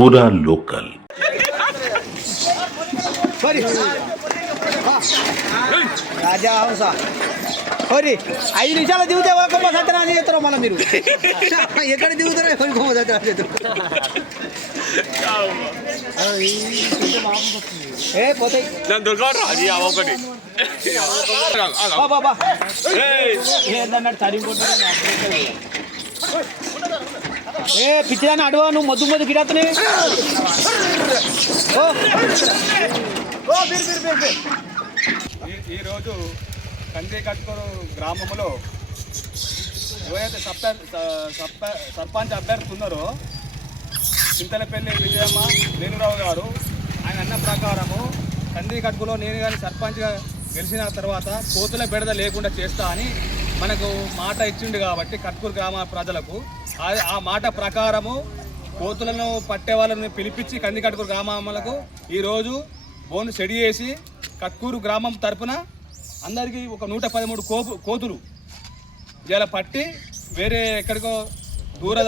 पूरा लोकल। రాజా హౌసా ఓరి 5 నిమిషాలు దిగుతే కొమ్మ సత్యనారాయణ చేస్తారు మళ్ళీ మీరు ఎక్కడ దిగుతారో ఎవరి కొమ్మ సత్యనారాయణ చేస్తారు ఏ పోతాయి బాబా ఏందన్నాడు తరిగిపోతుంది ఏ పిచ్చిదాన్ని అడవా నువ్వు మొద్దు గిడతనే ఈరోజు కందికట్కూరు గ్రామంలో ఎవరైతే సర్పంచ్ అభ్యర్థి ఉన్నారో చింతలపల్లి విజయమ్మ వేణురావు గారు ఆయన అన్న ప్రకారము కందికట్కూరులో నేను కానీ సర్పంచ్గా గెలిచిన తర్వాత కోతుల బెడద లేకుండా చేస్తా అని మనకు మాట ఇచ్చిండు కాబట్టి కట్కూరు గ్రామ ప్రజలకు ఆ మాట ప్రకారము కోతులను పట్టే వాళ్ళని పిలిపించి కందికట్కూరు గ్రామాలకు ఈరోజు బోను సెడి చేసి కట్కూరు గ్రామం తరపున అందరికీ ఒక 113 కోతులు ఇలా పట్టి వేరే ఎక్కడికో దూర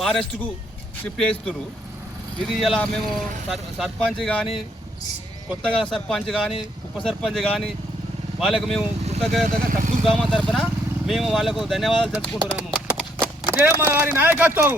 ఫారెస్ట్కు షిఫ్ట్ చేస్తున్నారు. ఇది ఇలా మేము సర్పంచ్ కానీ కొత్తగా సర్పంచ్ కానీ ఉప సర్పంచ్ కానీ వాళ్ళకు మేము కృతజ్ఞతగా కట్కూరు గ్రామం తరపున మేము వాళ్ళకు ధన్యవాదాలు తెలుపుకుంటున్నాము. విజయమ్మ గారి నాయకత్వం.